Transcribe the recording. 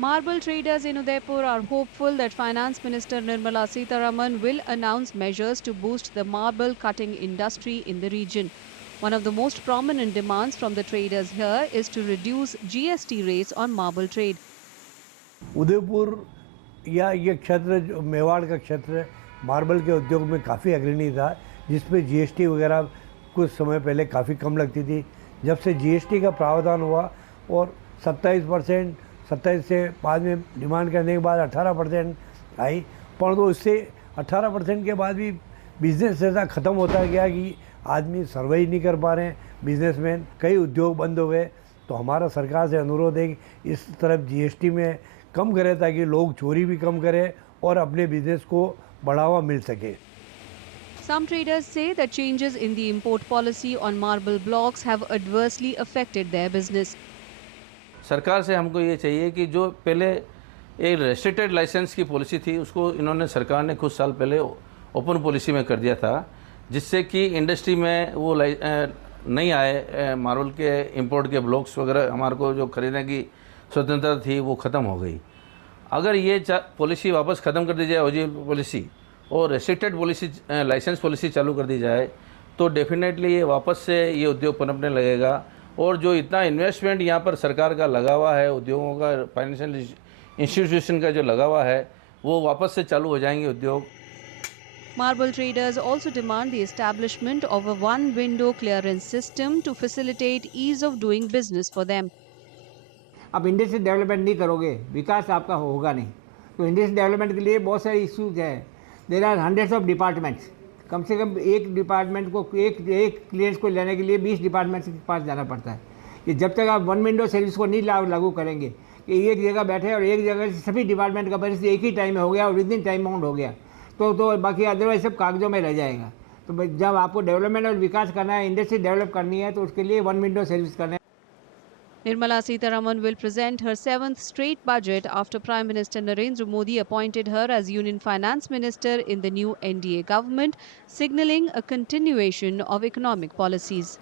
Marble traders in Udaipur are hopeful that Finance Minister Nirmala Sitharaman will announce measures to boost the marble cutting industry in the region. One of the most prominent demands from the traders here is to reduce GST rates on marble trade. Udaipur या ये क्षेत्र जो मेवाड़ का क्षेत्र marble के उद्योग में काफ़ी अग्रणी था, जिस पे जीएसटी वगैरह कुछ समय पहले काफ़ी कम लगती थी। जब से जीएसटी का प्रावधान हुआ और 27% 27 से बाद में डिमांड करने के बाद 18% आई, परंतु इससे 18% के बाद भी बिजनेस ऐसा ख़त्म होता गया कि आदमी सर्वाइव नहीं कर पा रहे हैं, बिजनेसमैन, कई उद्योग बंद हो गए। तो हमारा सरकार से अनुरोध है कि इस तरफ जीएसटी में कम करें ताकि लोग चोरी भी कम करें और अपने बिजनेस को बढ़ावा मिल सके। Some traders say that changes in the import policy on marble blocks have adversely affected their business. सरकार से हमको ये चाहिए कि जो पहले एक रेस्ट्रिक्टेड लाइसेंस की पॉलिसी थी, उसको इन्होंने सरकार ने कुछ साल पहले ओपन पॉलिसी में कर दिया था, जिससे कि इंडस्ट्री में वो नहीं आए मार्बल के इंपोर्ट के ब्लॉक्स वगैरह, हमारे को जो खरीदने की स्वतंत्रता थी वो ख़त्म हो गई। अगर ये पॉलिसी वापस ख़त्म कर दी जाए, ओरिजिनल पॉलिसी, और रेस्ट्रिक्टेड पॉलिसी लाइसेंस पॉलिसी चालू कर दी जाए, तो डेफिनेटली ये वापस से ये उद्योग पनपने लगेगा। और जो इतना इन्वेस्टमेंट यहाँ पर सरकार का लगा हुआ है, उद्योगों का, फाइनेंशियल इंस्टीट्यूशन का जो लगा हुआ है, वो वापस से चालू हो जाएंगे उद्योग। Marble traders also demand the establishment of a one-window clearance system to facilitate ease of doing business for them. आप इंडस्ट्री डेवलपमेंट नहीं करोगे, विकास आपका होगा नहीं। तो इंडस्ट्री डेवलपमेंट के लिए बहुत सारे इश्यूज हैं। There are hundreds of departments. कम से कम एक डिपार्टमेंट को एक क्लियरेंस को लेने के लिए 20 डिपार्टमेंट्स के पास जाना पड़ता है। कि जब तक आप वन विंडो सर्विस को नहीं लागू करेंगे कि एक जगह बैठे और एक जगह से सभी डिपार्टमेंट का परिचय एक ही टाइम में हो गया और विद इन टाइम बाउंड हो गया, तो बाकी अदरवाइज सब कागजों में रह जाएगा। तो जब आपको डेवलपमेंट और विकास करना है, इंडस्ट्री डेवलप करनी है, तो उसके लिए वन विंडो सर्विस करना है। Nirmala Sitharaman will present her 7th straight budget after Prime Minister Narendra Modi appointed her as Union Finance Minister in the new NDA government, signalling a continuation of economic policies.